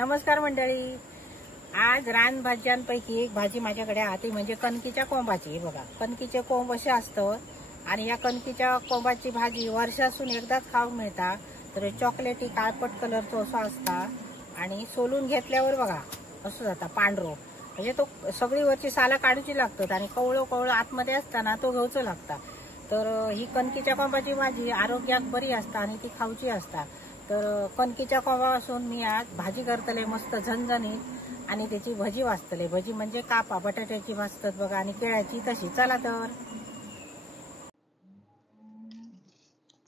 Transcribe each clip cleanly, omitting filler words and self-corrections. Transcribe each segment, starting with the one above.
नमस्कार मंडळी। आज रानभाज्यांपैकी एक भाजी माझ्याकडे आहे, ती म्हणजे कणकीच्या कोंबाची। बघा, कणकीचे कोंब असे असतं आणि या कणकीच्या कोंबाची भाजी वर्षातून एकदाच खाऊन मिळता। तर चॉकलेटी काळपट कलरचं असं असता आणि सोलून घेतल्यावर बघा असं जाता पांढरो, म्हणजे तो सगळी वरची साला काढूची लागतात आणि कवळं कवळं आतमध्ये असताना तो घेऊचो लागता। तर ही कणकीच्या कोंबाची भाजी आरोग्याक बरी असता आणि ती खाऊची असता। तर कणकीच्या कोंबापासून मी आज भाजी करतले मस्त झणझणीत आणि त्याची भजी वाचतले। भजी म्हणजे कापा बटाट्याची भाजतात बघा आणि केळ्याची तशी। चला तर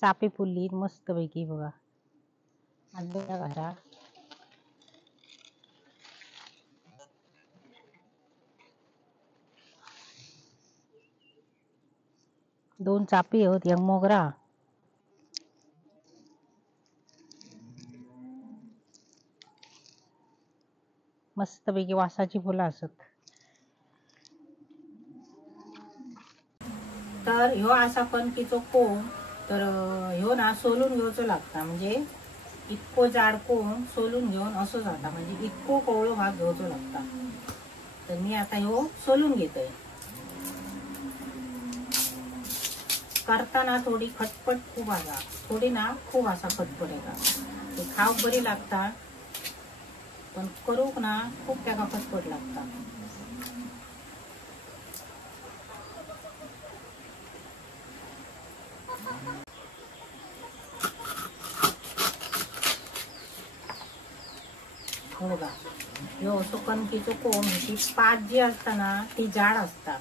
चापी फुलली मस्त पैकी बघा आणल्या घरा। दोन चापी होत, एक मोगरा। मस्त पैकी वासाची फुलं असत। तर ह्यो असा कणकीचो कोंब, तर ह्यो ना सोलून घेऊचो लागता, म्हणजे इतको जाड कोंब सोलून घेऊन असं जाता, म्हणजे इतको कवळो भाग घेऊचो लागता। तर मी आता ह्यो सोलून घेतोय। करताना थोडी खटपट खूप आला, थोडी ना खूप असा खटपट येता। ते खाऊ बरी लागता पण करूक ना खूप त्याका खटपट लागता। हो का, ह्यो असो कणकीचो कोंब, ती पात जी असता ना ती जाड असता।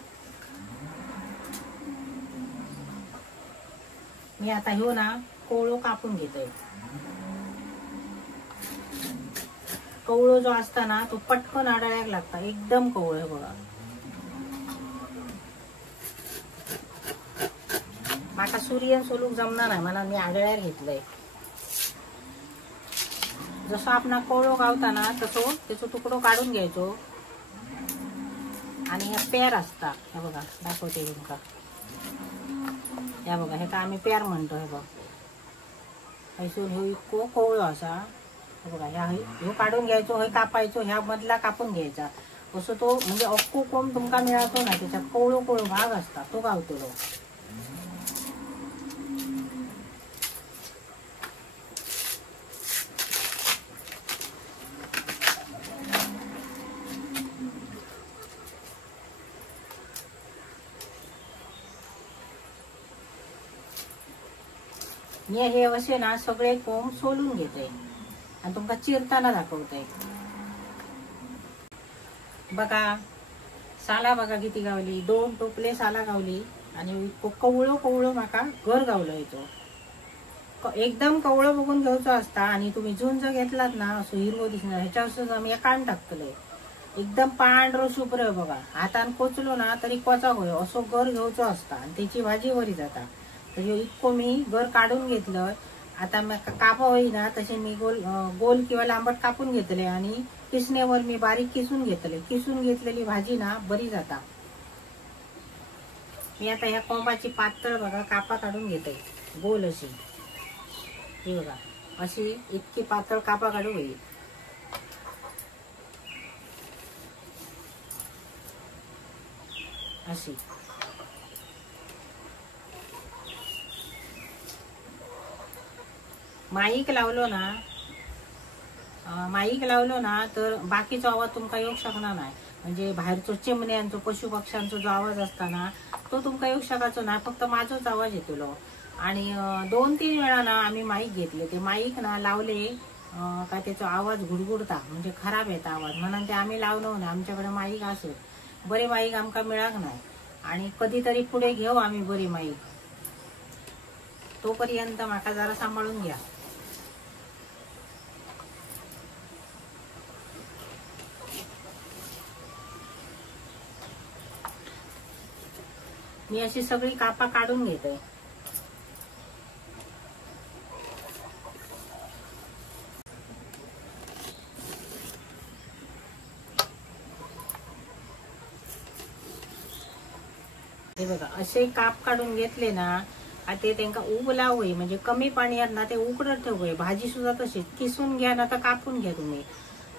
मी आता ह्यो ना कोवळो कापून घेतोय। कवळो जो असता ना तो पटकन आढळायला लागता, एकदम कवळो बघा। माका सूर्यन सोलूक जमणार नाही, मला मी आढळ्यार घेतलंय। जसं आपण कवळो गावता ना तसो त्याचो तुकडो काढून घ्यायचो आणि ह्या पेर असता, हे बघा दाखवते तुमका। या बघा, हे का आम्ही पेर म्हणतो। हे बघ, हैसून ह्यो इतको कवळो असा, हे बघा, ह्यो काढून घ्यायचो, हे कापायचो, ह्या मधला कापून घ्यायचा। असं तो म्हणजे अख्खो कोंब तुमका मिळतो ना, त्याच्यात कवळो कवळो भाग असता तो गावतलो। मी हे असे ना सगळे कोंब सोलून घेते आणि तुमका चिरताना दाखवते। बघा साला बघा किती गावली, 2 टोपले साला गावली आणि कवळो कवळो माका घर गावलो येतो। एकदम कवळो बघून घ्यायचो असता आणि तुम्ही झुंज घेतलात ना असं हिरवो दिसणार, ह्याच्यावर आम्ही काढून टाकतले। एकदम पांढरो शुभ्र बघा, हातान कोचलो ना तरी कोचा होय असो घर घ्यायचो असता आणि त्याची भाजी बरी जाता। तर इतको मी घर काढून घेतलं। आता कापा होईना तसे मी गोल किंवा लांबट कापून घेतले आणि किसण्यावर मी बारीक किसून घेतले। किसून घेतलेली भाजी ना बरी जाता। मी आता ह्या कोंबाची पातळ बघा कापा काढून घेते, गोल अशी। ही बघा अशी इतकी पातळ कापा काढू होईल अशी। माईक लावलो ना तर बाकीचा आवाज तुमका येऊ शकणार नाही, म्हणजे बाहेरचो चिमण्यांचो पशु पक्ष्यांचो जो आवाज असता ना तो तुमका येऊ शकायचो नाही, फक्त माझाच आवाज येतलो। आणि 2-3 वेळा ना आम्ही माईक घेतले, ते माईक ना लावले का त्याचा आवाज घुडघुडता, म्हणजे खराब येता आवाज, म्हणून ते आम्ही लावलो ना। आमच्याकडे माईक असत, बरे माईक आमका मिळाक नाही आणि कधीतरी पुढे घेऊ आम्ही बरी माईक। तोपर्यंत माका जरा सांभाळून घ्या। मी अशी सगळी कापा काढून घेते। हे बघा असे काप काढून घेतले ना, ते त्यांना उबला होई, म्हणजे कमी पाण्यात ना ते उकडत ठेवूय। भाजी सुद्धा तशीच किसून घ्या ना तर कापून घ्या तुम्ही,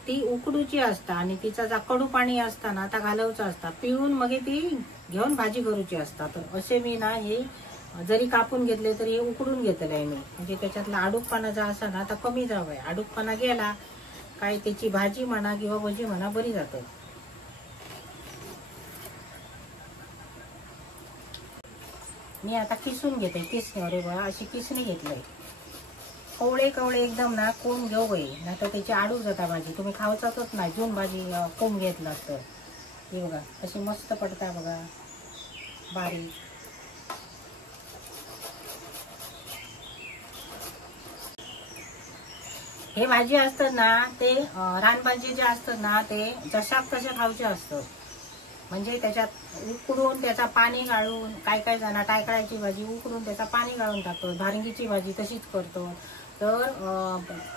ती उकडूची असता आणि तिचा जा कडू पाणी असता ना आता घालवचं असता, पिळून मग ती घेऊन भाजी करूची असता. तर असे मी ना हे जरी कापून घेतले तरी हे उकडून घेतले आहे मी, म्हणजे त्याच्यातला आडूकपणा जो असा ना आता कमी जावंय. आडूकपणा गेला काय त्याची भाजी म्हणा किंवा भजी म्हणा बरी जातात. मी आता किसून घेते किसणीवर बघा, अशी किसणी घेतलंय. कवळे कवळे एकदम ना कोंब घेऊ बाई, नाही तर त्याची आडूक जाता भाजी. तुम्ही खावचाच नाही जून भाजी कोंब घेतला तर. हे बघा अशी मस्त पडता बघा बारीक. हे भाजी असतात ना ते रानभाजी जे असतात ना ते जशाक तशा खावचे असतात. म्हणजे त्याच्यात उकडून त्याचा पाणी गाळून, काय काय जण टायकळाची भाजी उकडून त्याचा पाणी गाळून टाकतो, भारंगीची भाजी तशीच करतो. तर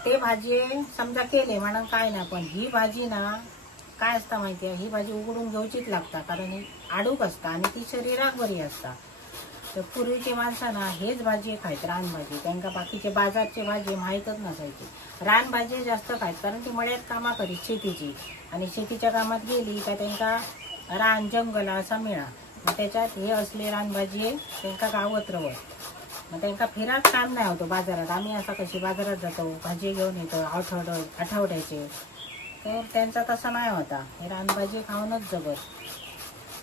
ते भाजी समजा केले म्हणून काय ना, पण ही भाजी ना काय असता माहिती आहे, ही भाजी उकडून घेऊचीच लागता, कारण ही आडूक असता आणि ती शरीराक बरी असता. तर पूर्वीची माणसं ना हेच भाजी खायत, रानभाजी. त्यांना बाकीचे बाजारचे भाजी माहीतच नसायची. रानभाजी जास्त खायत, कारण ती मळ्यात कामा करीत शेतीची, आणि शेतीच्या कामात गेली का त्यांना रान जंगल असा मिळा. मग त्याच्यात हे असले रानभाजी त्यांना गावत रवत. मग त्यांना फिराक काम नाही होतो बाजारात. आम्ही असा कशी बाजारात जातो भाजी घेऊन येतो आठवड्याचे, तर त्यांचा तसा नाही होता. हे रानभाजी खाऊनच जगत,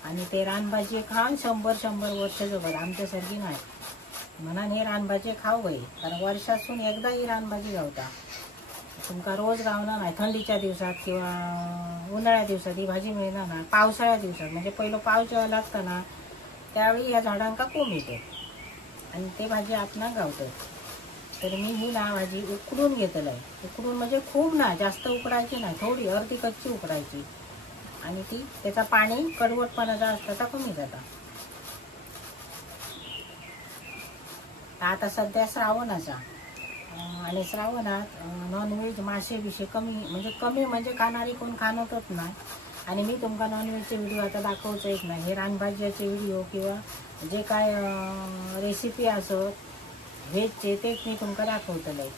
आणि ते रानभाजी खाऊन 100 वर्ष जगत. आमच्यासारखी नाही म्हणून हे रानभाजी खाऊ बाई, कारण वर्षातून एकदा ही रानभाजी गावता. तुमका रोज गावणार नाही. थंडीच्या दिवसात किंवा उन्हाळ्या दिवसात ही भाजी मिळणार ना. पावसाळ्या दिवसात म्हणजे पहिलं पाऊस जेव्हा लागतं ना त्यावेळी या झाडांका कोंब येते आणि ते भाजी आपण गावतं. तर मी ही ना भाजी उकडून घेतलं आहे. उकडून म्हणजे खूप ना जास्त उकडायची नाही, थोडी अर्धी कच्ची उकडायची, आणि ती त्याचा पाणी कडवटपणा जो असता तो कमी जाता. आता सध्या श्रावण असा, आणि श्रावणात नॉनव्हेज मासे विषय कमी म्हणजे खाणारी कोण खाणतच नाही. आणि मी तुमका नॉनव्हेजचे व्हिडिओ आता दाखवच येत नाही. हे रानभाज्याचे व्हिडिओ किंवा जे काय रेसिपी असत व्हेजचे तेच मी तुमका दाखवतले.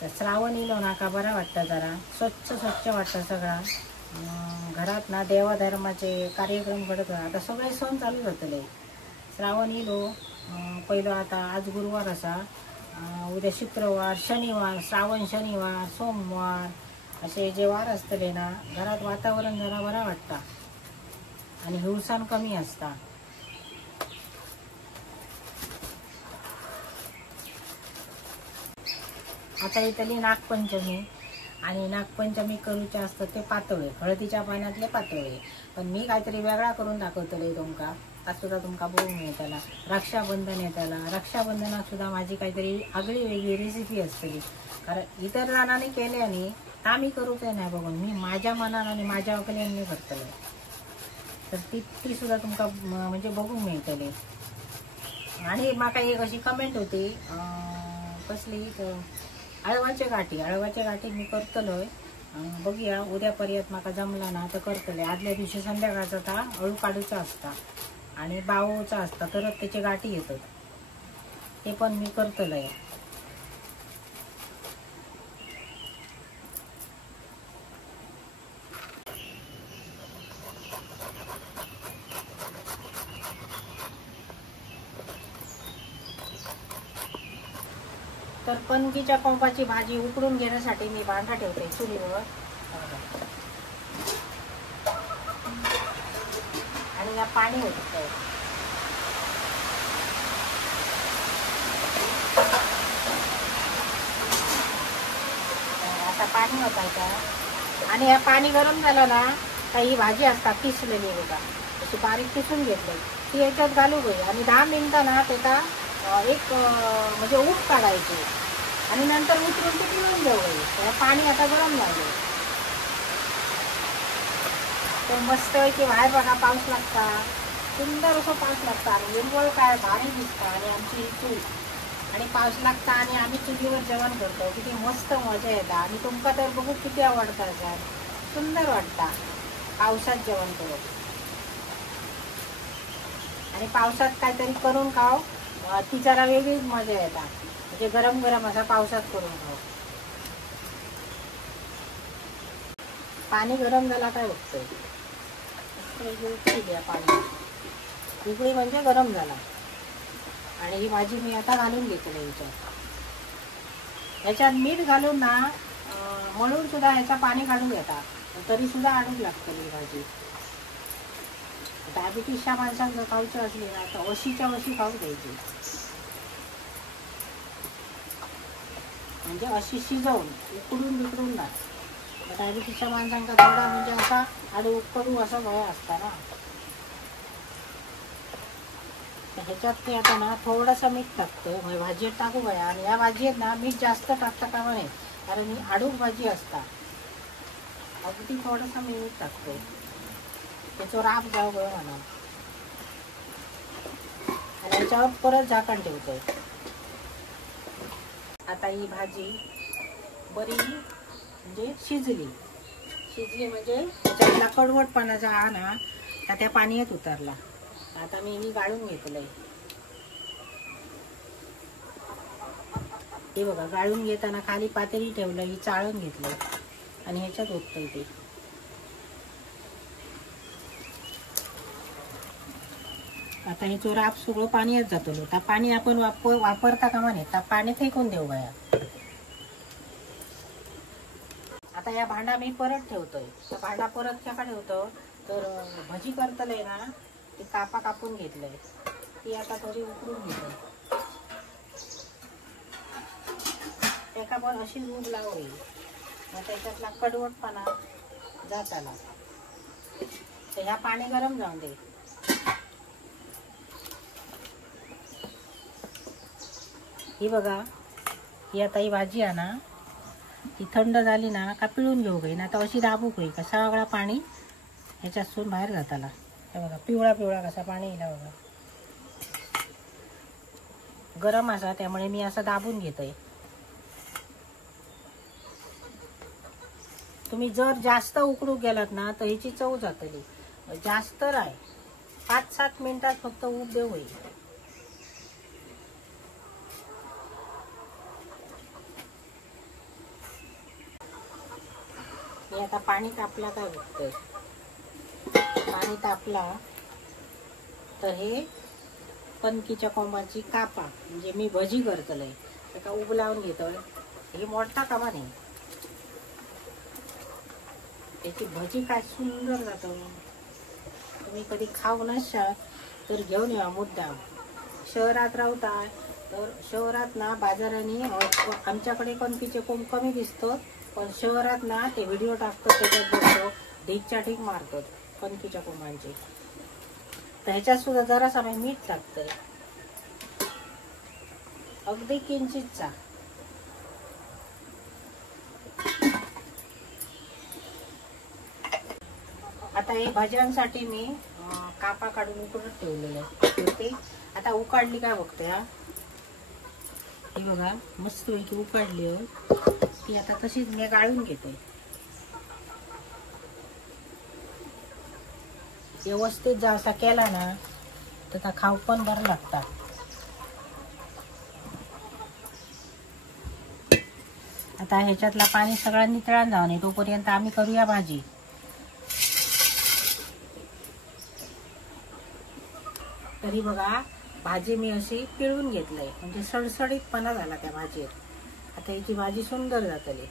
तर श्रावण इलो ना का बरा वाटतं, जरा स्वच्छ वाटतं सगळा. घरात ना देवाधर्माचे कार्यक्रम घडत. आता सगळे सण चालू होतले. श्रावण इलो पहिलं, आता आज गुरुवार असा, उद्या शुक्रवार, शनिवार, श्रावण शनिवार, सोमवार असे जे वार असतले ना घरात वातावरण जरा बरा वाटता आणि हिवसान कमी असता. आता इथली नागपंचमी, आणि नागपंचमी करूचे असतात ते पातोळे, हळदीच्या पाण्यातले पातोळे. पण मी काहीतरी वेगळा करून दाखवतले तुमका. आता सुद्धा तुमका बघून येताला. रक्षाबंधन येताला, रक्षाबंधनात सुद्धा माझी काहीतरी आगळी वेगळी रेसिपी असतली. कारण इतर जणांनी केल्याने आम्ही करूच नाही बघून, मी माझ्या मनानं आणि माझ्या अकल्यांनी करतले. तर ती सुद्धा तुमका म्हणजे बघून मिळतले. आणि माका एक अशी कमेंट होती कसली, अळवाच्या गाठी मी करतलोय. बघूया उद्यापर्यंत माका जमला ना तर करतले. आदल्या दिवशी संध्याकाळचा ता अळू काढूचा असता आणि बावूचा असता, तरच त्याचे गाठी येतात. ते पण मी करतलोय. तर कणकीच्या कोंबाची भाजी उकडून घेण्यासाठी मी भांडा ठेवते चुलीवर, आणि या पाणी होतं. आता पाणी होतायचं, आणि या पाणी गरम झालं ना तर ही भाजी असता किसलेली बघा, अशी बारीक किसून घेतली ती याच्यात घालू गई, आणि 10 मिनिटं ना त्याचा एक म्हणजे ऊब काढायची, आणि नंतर उतरून ती पिळून घेऊ गई. पाणी आता गरम झालं. तर मस्त की बाहेर बघा पाऊस लागता, सुंदर असं पाऊस लागता, आणि हिरवळ काय भारी दिसता. आणि आमची चूल आणि पाऊस लागता, आणि आम्ही चुलीवर जेवण करतो. किती मस्त मजा येता. आणि तुमका तर बघू किती आवडता, सुंदर वाटता पावसात जेवण करून. आणि पावसात काहीतरी करून खाव, ती जरा वेगळीच मजा येतात. म्हणजे गरम गरम असा पावसात करून खाव. पाणी गरम झाला काय बघतोय, उकळी द्या पाणी, उकळी म्हणजे गरम झाला. आणि ही भाजी मी आता घालून घेतली ह्याच्यात मीठ घालून ना मळून सुद्धा ह्याचा पाणी काढून घेतात, तरी सुद्धा आडूक लागते ही भाजी. डायबिटीसच्या माणसांना खाऊची असली ना तर वशीच्या वशी खाऊ द्यायची, म्हणजे अशी शिजवून उकडून बिकडून ना. डायबिटीसच्या माणसांचा थोडा म्हणजे असा आडू उकडू असा भय असता ना. ह्याच्यात ते आता ना थोडंसं मीठ टाकतो, म्हणजे भाजीत टाकू गया. आणि या भाजीत ना मीठ जास्त टाकता कामा नये, कारण ही आडूक भाजी असता. अगदी थोडंसं मी मीठ टाकतो, त्याच्यावर राब जाऊ गयो म्हणा. आणि याच्यावर परत झाकण ठेवतोय. आता ही भाजी बरी म्हणजे शिजली म्हणजे त्याच्यातला कडवटपणाचा हा ना त्या पाण्यात उतरला. आता मी ही गाळून घेतलंय. हे बघा, गाळून घेताना खाली पातेली ठेवलं, ही चाळून घेतलंय आणि ह्याच्यात ओततोय ते. आता हे चोराप सगळं पाण्यात जातो. त्या पाणी आपण वापरता कामा नये, त्या पाणी फेकून देऊ गया. आता या भांडा मी परत ठेवतोय. त्या भांडा परत का ठेवतो तर भजी करतलंय ना, ती कापा कापून घेतलंय, ती आता थोडी उकळून घेतोय. एका पण अशी रूब लावली मग त्याच्यातला कडवटपणा जात आला. तर ह्या पाणी गरम जाऊन दे. ही बघा, ही आता ही भाजी आहे ना, ती थंड झाली ना का पिळून घेऊ गई ना, तर अशी दाबू गई का सगळा पाणी ह्याच्यातून बाहेर जाताला. हे बघा, पिवळा पिवळा कसा पाणी येईल बघा. गरम असा त्यामुळे मी असं दाबून घेतोय. तुम्ही जर जास्त उकडू गेलात ना तर ह्याची चव जातली. जास्त राय 5-7 मिनिटात फक्त उब देऊ होईल. मी आता पाणी तापला काय बघतोय. पाणी तापला तर हे कणकीच्या कोंबाची कापा म्हणजे मी भजी करतलंय त्याका उब लावून घेतोय. हे मोठा कामा नाही, त्याची भजी काय सुंदर जातं. तुम्ही कधी खाऊ नसाल तर घेऊन या मुद्दाम. शहरात राहता तर शहरात ना बाजाराने आमच्याकडे कणकीचे कोंब कमी दिसतात, पण शहरात ना ते व्हिडिओ टाकतात, त्याच्यात बघतो ढीकच्या ढीक मारतात कणकीच्या कोंबांचे. तर ह्याच्यात सुद्धा जरासा मी मीठ टाकतोय, अगदी किंचितचा. आता हे भाज्यांसाठी मी कापा काढून उकडत ठेवलेलं आहे. ते आता उकाडली काय बघते. हा ही बघा मस्त पैकी उकाडली. ती आता तशीच मी गाळून घेते. व्यवस्थित जर असा केला ना तर खाऊ पण बरं लागतात. आता ह्याच्यातला पाणी सगळं नितळान जाऊ नये तोपर्यंत आम्ही करूया भाजी. तरी बघा, भाजी मी अशी पिळून घेतलंय म्हणजे सडसडीतपणा झाला त्या भाजीत. आता याची भाजी सुंदर जातली.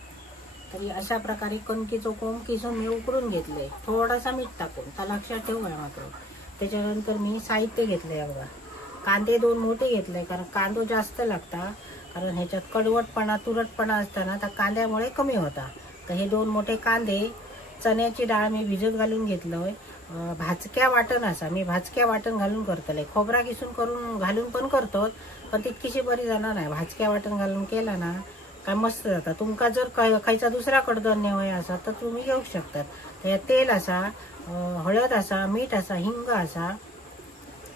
तरी अशा प्रकारे कणकीचं कोंब किसून मी उकडून घेतलंय, थोडासा मीठ टाकून. त्या लक्षात ठेवूया मात्र. त्याच्यानंतर मी साहित्य घेतलंय बघा. कांदे 2 मोठे घेतले, कारण कांदो जास्त लागता, कारण ह्याच्यात कडवटपणा तुरटपणा असताना त्या कांद्यामुळे कमी होता. तर हे 2 मोठे कांदे, चण्याची डाळ मी भिजत घालून घेतलोय. भाजक्या वाटण असा मी भाजक्या वाटण घालून करतले. खोबरा किसून करून घालून पण करतो, पण तितकीशी बरी जाणार नाही. भाजक्या वाटण घालून केला ना काय मस्त जाता. तुमका जर खायचा दुसरा कडधान्य हवं असा तर तुम्ही घेऊ शकतात. त्यात तेल असा, हळद असा, मीठ असा, हिंग असा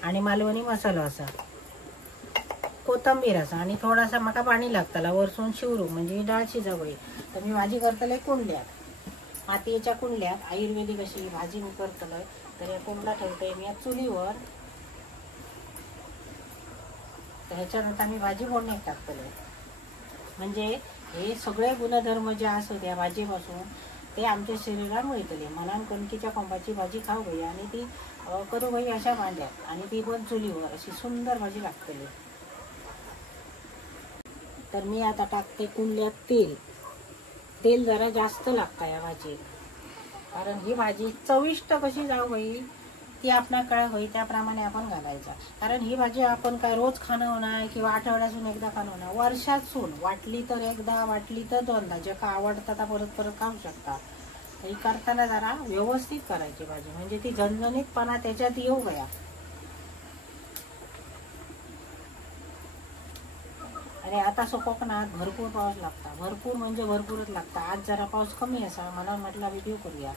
आणि मालवणी मसाला असा, कोथंबीर असा आणि थोडासा मका पाणी लागताला वरसून शिवरू म्हणजे डाळ शिजवली. तर मी भाजी करतले कुंडल्यात, मातीच्या कुंडल्यात. आयुर्वेदिक अशी भाजी मी करतलोय. तर या कुंडला ठेवतोय मी या चुलीवर. तर ह्याच्यानंतर मी भाजी फोडण्यात टाकतलोय. म्हणजे हे सगळे गुणधर्म जे असतात या भाजीपासून ते आमच्या शरीरात वयतले म्हणून कणकीच्या कोंबाची भाजी खाऊ गई आणि ती करू गई अशा भांड्यात आणि ती पण चुलीवर अशी सुंदर भाजी लागतली. तर मी आता टाकते कुंडल्यात तेल. तेल जरा जास्त लागतं या भाजीत, कारण ही भाजी चविष्ट कशी जाऊ गई ती आपल्या कळा होई त्याप्रमाणे आपण घालायचा. कारण ही भाजी आपण काय रोज खाणं नाही किंवा आठवड्यातून एकदा खाणं नाही, वर्षातून वाटली तर एकदा, वाटली तर दोनदा, जे का आवडतं त्या परत परत खाऊ शकता. ही करताना जरा व्यवस्थित करायची भाजी, म्हणजे ती झणझणीतपणा त्याच्यात येऊ गया. आणि आता सो कोकणात भरपूर पाऊस लागता, भरपूर म्हणजे भरपूरच लागता. आज जरा पाऊस कमी असा, मला म्हटला व्हिडिओ करूया.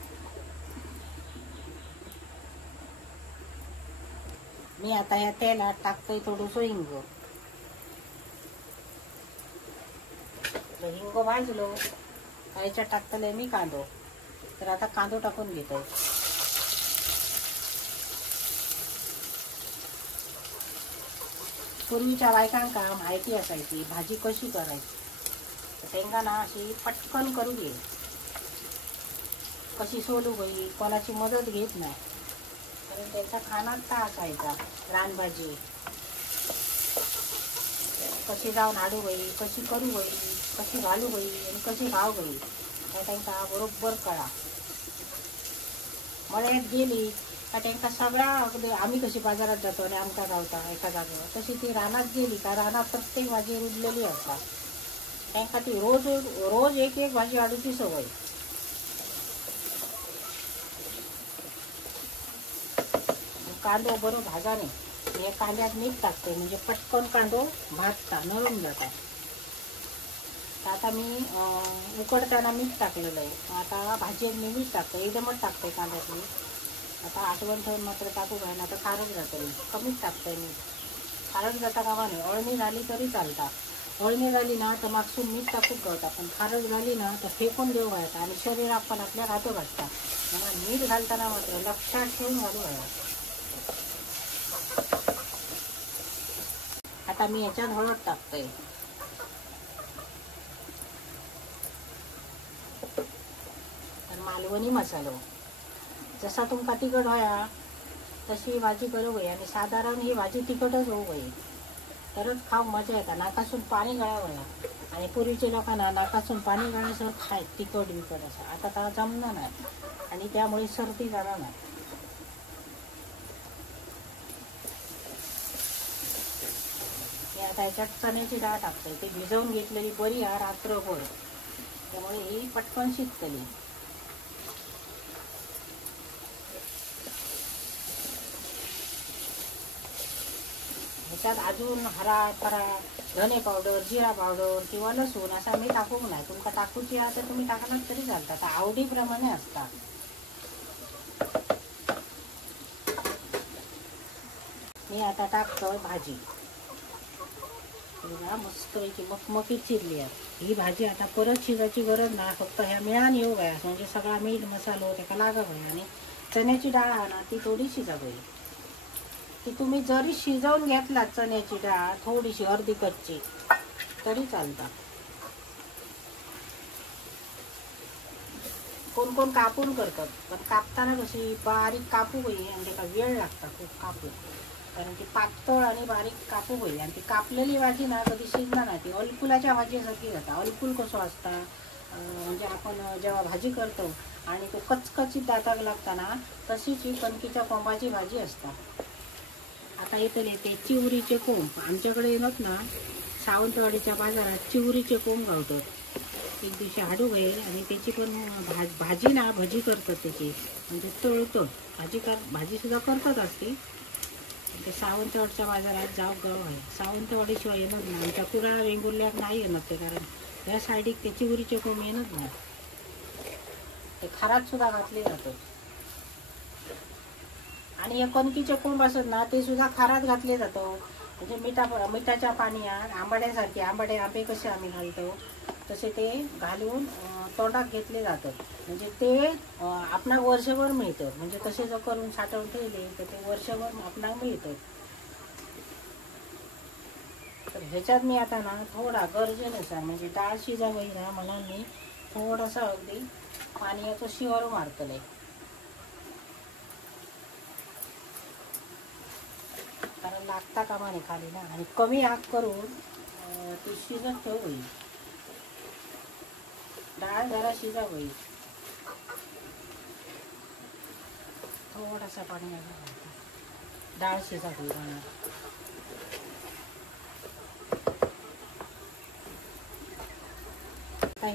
मी आता या तेलात टाकतोय थोडंसं हिंग. हिंग भाजलो याच्यात टाकतले मी कांदो. तर आता कांदो टाकून घेतोय. पूर्वीच्या बायकांका माहिती असायची भाजी कशी करायची, त्यांना ना अशी पटकन करू दे, कशी सोलू गई, कोणाची मदत घेत नाही. कारण त्यांचा खानात का असायचा रानभाजी कशी जाऊन आडू गई, कशी करू गई, कशी घालू गई आणि कशी खाऊ गई हे त्यांना बरोबर कळा. मळ्यात गेली का त्यांना सगळा अगदी आम्ही कशी बाजारात जातो आणि आमका गावता एका जागेवर, तशी ती रानात गेली का रानात प्रत्येक भाजी रुजलेली असतात. त्यांना ती रोज रोज एक एक भाजी आडूची सवय. कांदो बरोबर भाजाने हे कांद्यात मीठ टाकते, म्हणजे पटकन कांदो भाजता नरम जातात. आता मी उकडताना मीठ टाकलेलं आहे. आता भाजीत मी मीठ टाकते, एकदमच टाकते कांद्यात मी. आता आठवण ठेवून मात्र टाकू काय ना, तर खारट जातं मी कमीच टाकते. मी खारट जाता कामा नाही, अळणी झाली तरी चालतात. अळणी झाली ना तर मागसून मीठ टाकून कळतात, पण खारट झाली ना तर फेकून देऊ घालतात आणि शरीरात पण आपल्या राहतो घालतात. म्हणून मीठ घालताना मात्र लक्षात ठेवून घालू घालतात. आता मी याच्यात हळद टाकतोय. तर मालवणी मसालो जसा तुमका तिखट होया तशी भाजी करू गई, आणि साधारण ही भाजी तिखटच होऊ गई तरच खाऊ मजा येतात. नाकासून पाणी गळावया, आणि पूर्वीच्या लोकांना नाकासून पाणी गळायचं खाय तिखट बिकट असं. आता त्याला जमणार नाही आणि त्यामुळे सर्दी जाणार नाही. आता याच्यात चण्याची डाळ टाकते, ती भिजवून घेतलेली बरी आहे रात्रभर, त्यामुळे ही पटकन शिजतली. ह्याच्यात अजून हरा धने पावडर, जिरा पावडर किंवा लसूण असा मी टाकूक नाही. तुमका टाकूची आहे तर तुम्ही टाकणार तरी चालतात, आवडीप्रमाणे असतात. मी आता टाकतोय भाजी. मस्त मखमखीत चिरली आहे ही भाजी. आता परत शिजायची गरज नाही, फक्त ह्या मिळान येऊ गया म्हणजे सगळा मीठ मसालो त्याला लागत आहे. आणि चण्याची डाळ आहे ना ती थोडी शिजावी. ती तुम्ही जरी शिजवून घेतलात चण्याची डाळ थोडीशी अर्धी कच्ची तरी चालतात. कोण कोण कापून करतात, पण कापताना कशी बारीक कापू गई आणि त्याला वेळ लागतात खूप कापू, कारण ती पातळ आणि बारीक कापू होईल. आणि ती कापलेली भाजी ना कधी शिजणार नाही, ती अलकुलाच्या भाजीसारखी जाता. अलकुल कसं असता म्हणजे आपण जेव्हा भाजी करतो आणि तो कचकचीत दाताक लागताना तशीच ही कणकीच्या कोंबाची भाजी असता. आता इथं येते चिवरीचे कोंब. आमच्याकडे येणार ना सावंतवाडीच्या बाजारात चिवरीचे कोंब गावतात. एक दिवशी हाडू गये आणि त्याची पण भाजी ना भजी करतात त्याची, म्हणजे तळतं भाजी सुद्धा करतात असते. ते सावंतवाडीच्या बाजारात जाऊ गाव आहे. सावंतवाडीशिवाय येणार नाही, आमच्या कुडाळ वेंगुर्ल्यात नाही येणार ते, कारण या साईडीक ते चिवरीचे कोंब येणार नाही. ते खारात सुद्धा घातले जातात. आणि हे कणकीचे कोंब असत ना ते सुद्धा खारात घातले जातं, म्हणजे मिठाच्या पाण्यात आंबाड्यासारखे आंबे कसे आम्ही घालतो तसे ते घालून तोंडात घेतले जातात. म्हणजे ते आपणाक वर्षभर मिळतं, म्हणजे तसे जर करून साठवून ठेवले तर ते वर्षभर आपणाक मिळतं. तर ह्याच्यात मी आता ना थोडा गरजेनुसार म्हणजे डाळ शिजावी ना म्हणून मी थोडासा अगदी पाणी याचं शिवारो मारतले, कारण लागता कामा नाही खाली ना. आणि कमी आग करून ती शिजत ठेव होईल, डाळ जरा शिजा होईल. थोडासा पाणी घालून डाळ शिजा होईल. आता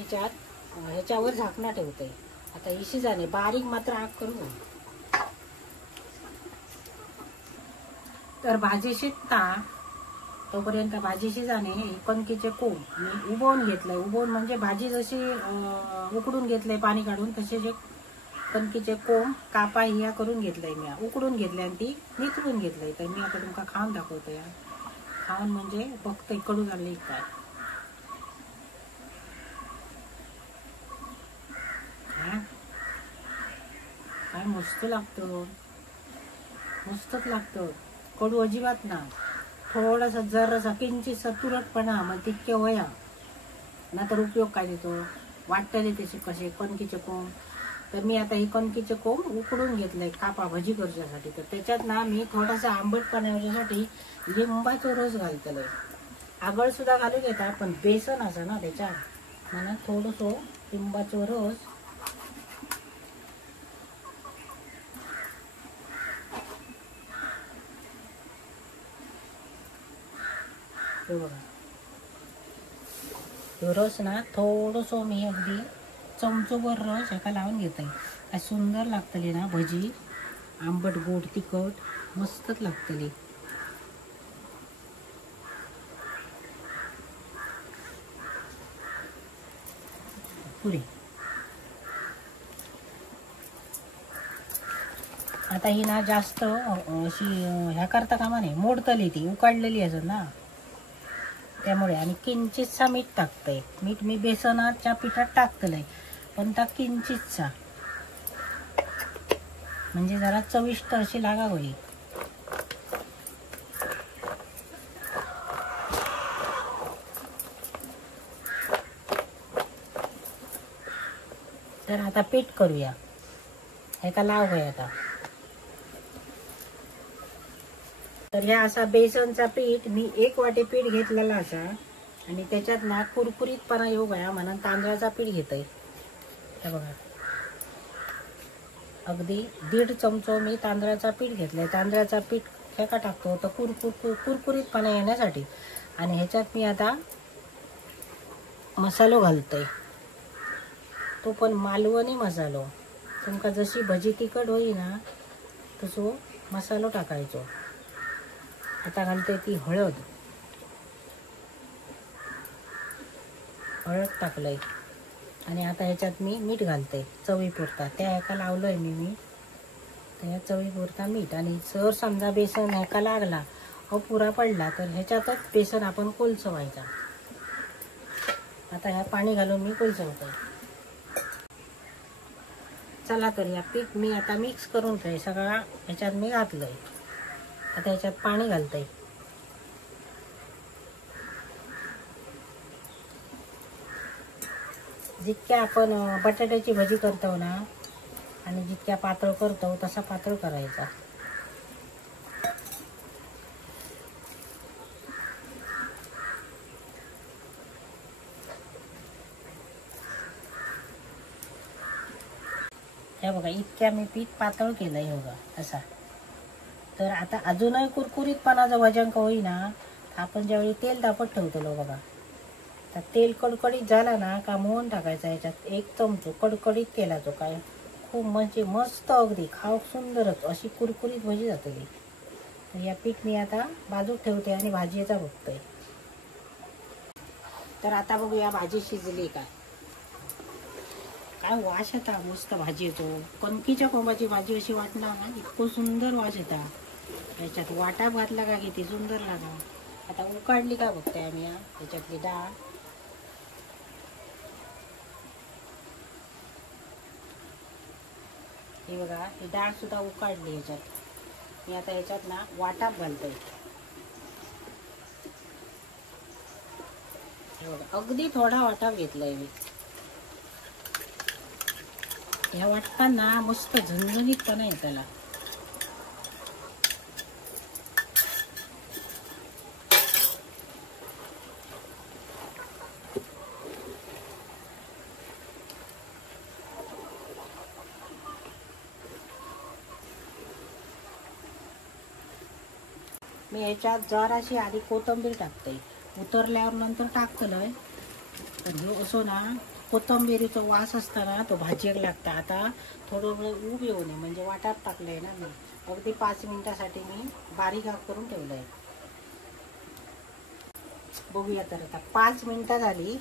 ह्याच्यावर झाकणं ठेवते. आता ही शिजाने बारीक मात्र आग करू. तर भाजी शिजता तोपर्यंत भाजी शिजाने कणकीचे कोंब मी उबवून घेतलंय. उबवून म्हणजे भाजी जशी उकडून घेतलंय पाणी काढून, तसे जे कणकीचे कोंब कापा हिया करून घेतलंय मी, उकडून घेतले आणि ती निथळून घेतलंय. तर मी आता तुमका खाऊन दाखवतो. या खाऊन म्हणजे बघतोय कडू झाले काय. काय मस्त लागतं, मस्तच लागतं, कडू अजिबात ना. थोडासा जरासा किंचित तुरटपणा मग तितके वया ना. तर उपयोग काय देतो वाटतले त्याचे कसे कणकीचे कोंब. तर मी आता ही कणकीचे कोंब उकडून घेतलंय कापा भजी करण्यासाठी. तर त्याच्यात ना मी थोडासा आंबटपणा येण्यासाठी लिंबाचा रस घालतलंय. आगळ सुद्धा घालू घेता, पण बेसन असं ना त्याच्यात म्हणून थोडंसं लिंबाचा रस रस ना थोडंसं मी अगदी चमचोभर रस एका लावून घेते. काय सुंदर लागतली ना भजी, आंबट गोड तिखट मस्तच लागतली. पुरी आता ही ना जास्त अशी ह्या करता कामा नाही, मोडतली ती उकाडलेली असत ना त्यामुळे. आणि किंचितसा मीठ टाकतंय. मीठ मी बेसनाच्या पिठात टाकतलंय, पण त्या किंचितसा म्हणजे जरा चविष्ट अशी लागा होईल. तर आता पीठ करूया. ह्याका लाव होय आता. तर ह्या असा बेसनचा पीठ मी 1 वाटी पीठ घेतलेला असा आणि त्याच्यात ना कुरकुरीतपणा येऊ गया म्हणून तांदळाचा पीठ घेतोय. हे बघा अगदी 1.5 चमचो मी तांदळाचा पीठ घेतलाय. तांदळाचा पीठ ह्याका टाकतो तर कुरकुरीतपणा येण्यासाठी. आणि ह्याच्यात मी आता मसालो घालतोय, तो पण मालवणी मसालो. तुमका जशी भजी तिखट होई ना तसो मसालो टाकायचो. आता घालते ती हळद टाकलंय. आणि आता ह्याच्यात मी मीठ घालते चवीपुरता. त्या ह्याका लावलंय मी त्या चवीपुरता मीठ. आणि जर समजा बेसन ह्याका लागला पुरा पडला तर ह्याच्यातच बेसन आपण कोलसवायचा. आता ह्या पाणी घालून मी कोलसवतोय. चला तर या पीठ मी आता मिक्स करून ठेव सगळा ह्याच्यात मी घातलंय. आता ह्याच्यात पाणी घालतंय. जितक्या आपण बटाट्याची भजी करतो ना आणि जितक्या पातळ करतो तसा पातळ करायचा. हे बघा इतक्या मी पीठ पातळ केलंय बघा असा. तर आता अजूनही कुरकुरीतपणाचं वजन होईना आपण ज्यावेळी तेल तापत ठेवतो बघा, तर तेल कडकडीत झाला ना का मोहन टाकायचा. ह्याच्यात 1 चमचो कडकडीत तेलाचो. काय खूप म्हणजे मस्त अगदी खाऊ सुंदरच अशी कुरकुरीत भजी जातली. तर या पीठ मी आता बाजूक ठेवते आणि भाजीचा बघतोय. तर आता बघूया भाजी शिजली का. काय वास येता मस्त भाजी येतो. कणकीच्या कोंबाची भाजी अशी वाटणार ना इतकं सुंदर वास येता. याच्यात वाटा घातला का किती सुंदर लागा. आता उकाडली का बघते आम्ही याच्यातली डाळ. हे बघा ही डाळ सुद्धा उकाडली ह्याच्यात. मी आता ह्याच्यात ना वाटाप घालतोय. हे बघा अगदी थोडा वाटाप घेतलाय मी. ह्या वाटताना मस्त झणझणीतपणा आहे त्याला. मी याच्यात जराशी आधी कोथिंबीर टाकते, उतरल्यावर नंतर टाकतलंय. तर हे असो ना, कोथिंबीरीचा वास असताना तो भाजीक लागता. आता थोडं वेळ ऊब येऊ नये म्हणजे वाटात टाकलंय ना मी. अगदी 5 मिनिटासाठी मी बारीक करून ठेवलंय. बघूया तर आता 5 मिनिटं झाली.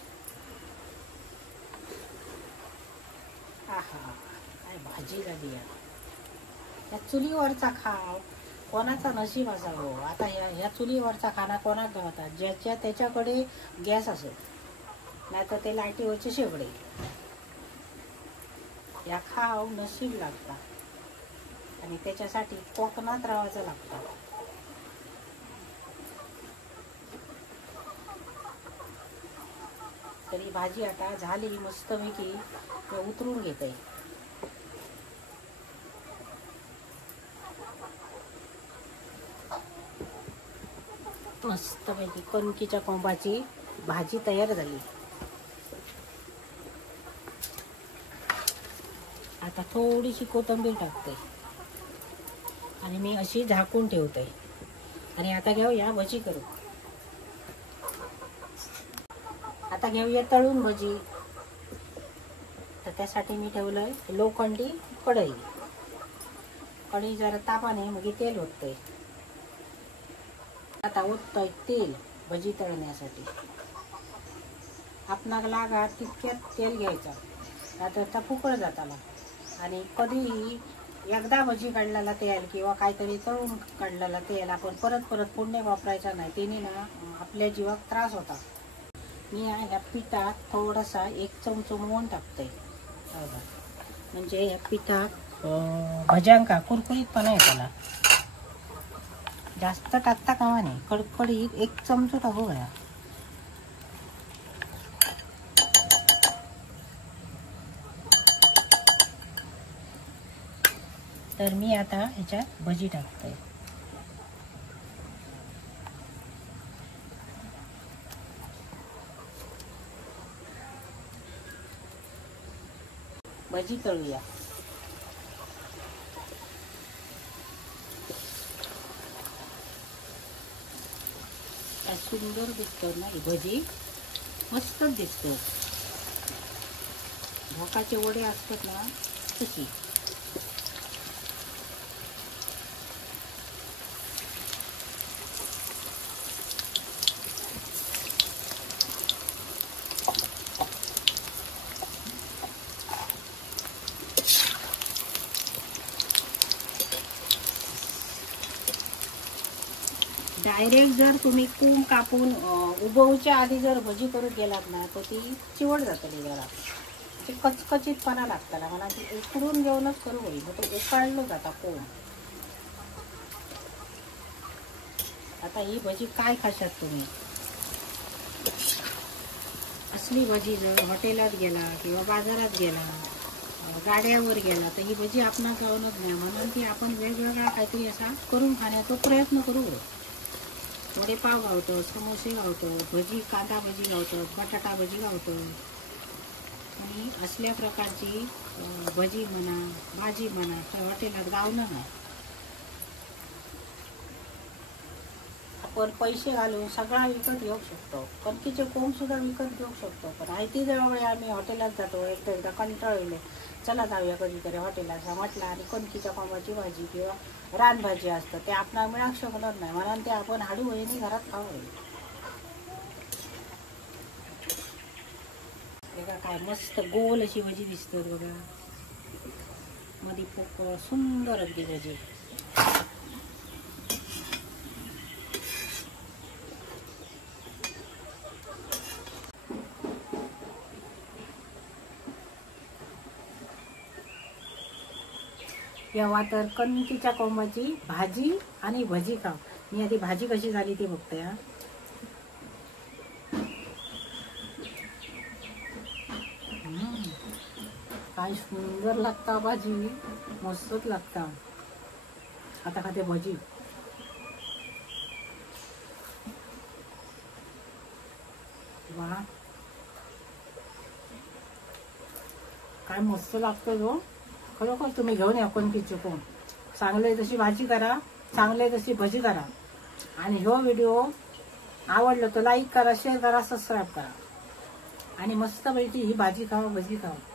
आहा, काय भाजी झाली या चुलीवरचा खाव कोणाचा नशीब असावं. आता ह्या चुलीवरचा खाना कोणाक गावतात, ज्याच्या त्याच्याकडे गॅस असेल, नाही तर ते लाईटीवरचे शेगडे. या खाव नशीब लागता आणि त्याच्यासाठी कोकणात राहायचं लागतं. तरी भाजी आता झाली मस्तपैकी, उतरून घेते. मस्तपैकी कणकीच्या कोंबाची भाजी तयार झाली. आता थोडीशी कोथिंबीर टाकते आणि मी अशी झाकून ठेवते. आणि आता घेऊया भजी करू. आता घेऊया तळून भजी. तर त्यासाठी मी ठेवलंय लोखंडी कढई. कढई जरा तापाने मग तेल ओततोय. आता ओततोय तेल भजी तळण्यासाठी. आपणाक लागा तितक्यात तेल घ्यायचं, आता त्या फुकळ जाताला. आणि कधीही एकदा भजी काढलेला तेल किंवा काहीतरी तळून काढलेला तेल आपण परत परत पुन्हा वापरायचा नाही. त्याने ना आपल्या जीवाक त्रास होता. मी ह्या पिठात थोडासा 1 चमचो मोहन टाकते, म्हणजे ह्या पिठात भज्यांका कुरकुरीतपणा येताला. जास्त टाकता कामा नाही, कडकडीत 1 चमचो टाकू गया. तर मी आता ह्याच्यात भजी टाकते. भजी तळूया. सुंदर दिसतो ना ही भजी, मस्तच दिसतो. भोकाचे वडे असतात ना तशी. डायरेक्ट जर तुम्ही कोंब कापून उभवच्या आधी जर भजी करून गेलात ना, तर ती चिवट जातली जरा. ते कचकचीतपणा लागताना मला ती उकडून घेऊनच करू होईल. मग तो उकाळलो जाता कोंब. आता ही भजी काय खाशात तुम्ही? असली भजी जर हॉटेलात गेला किंवा बाजारात गेला, गाड्यावर गेला, तर ही भजी आपणा जाऊनच नाही. म्हणून ती आपण वेगवेगळा काहीतरी असा करून खाण्याचा प्रयत्न करू. वडेपाव गावतो, समोसे गावतो, भजी, कांदा भजी गावतो, बटाटा भजी गावतो. आणि असल्या प्रकारची भजी म्हणा, भाजी म्हणा, तर हॉटेलात गावणं नाही. आपण पैसे घालून सगळा विकत घेऊ शकतो. कणकीचे कोंब सुद्धा विकत घेऊ शकतो. पण आयती जवळ आम्ही हॉटेलात जातो, एकदा कंटाळले, चला जाऊया कधीतरी हॉटेलात म्हटलं, आणि कणकीच्या कोंबाची भाजी किंवा रानभाजी असतं ते आपणाला मिळू शकणार नाही. म्हणून ते आपण हाडू वहिनी घरात खाऊ. बघा काय मस्त गोल अशी भजी दिसतात बघा, मध्ये पोकळ सुंदर अगदी भजी. तेव्हा तर कणकीच्या कोंबाची भाजी आणि भजी खाव. मी आधी भाजी कशी झाली ती बघते. काय सुंदर लागता भाजी, मस्तच लागता. आता खाते भजी. वा, काय मस्त लागतं जो. खरोखर तुम्ही घेऊन या कणकीचे कोंब. चांगले तशी भाजी करा, चांगले तशी भजी करा. आणि ह्यो व्हिडिओ आवडलं तर लाईक करा, शेअर करा, सबस्क्राईब करा. आणि मस्त पैकी ही भाजी खावा, भजी खावा.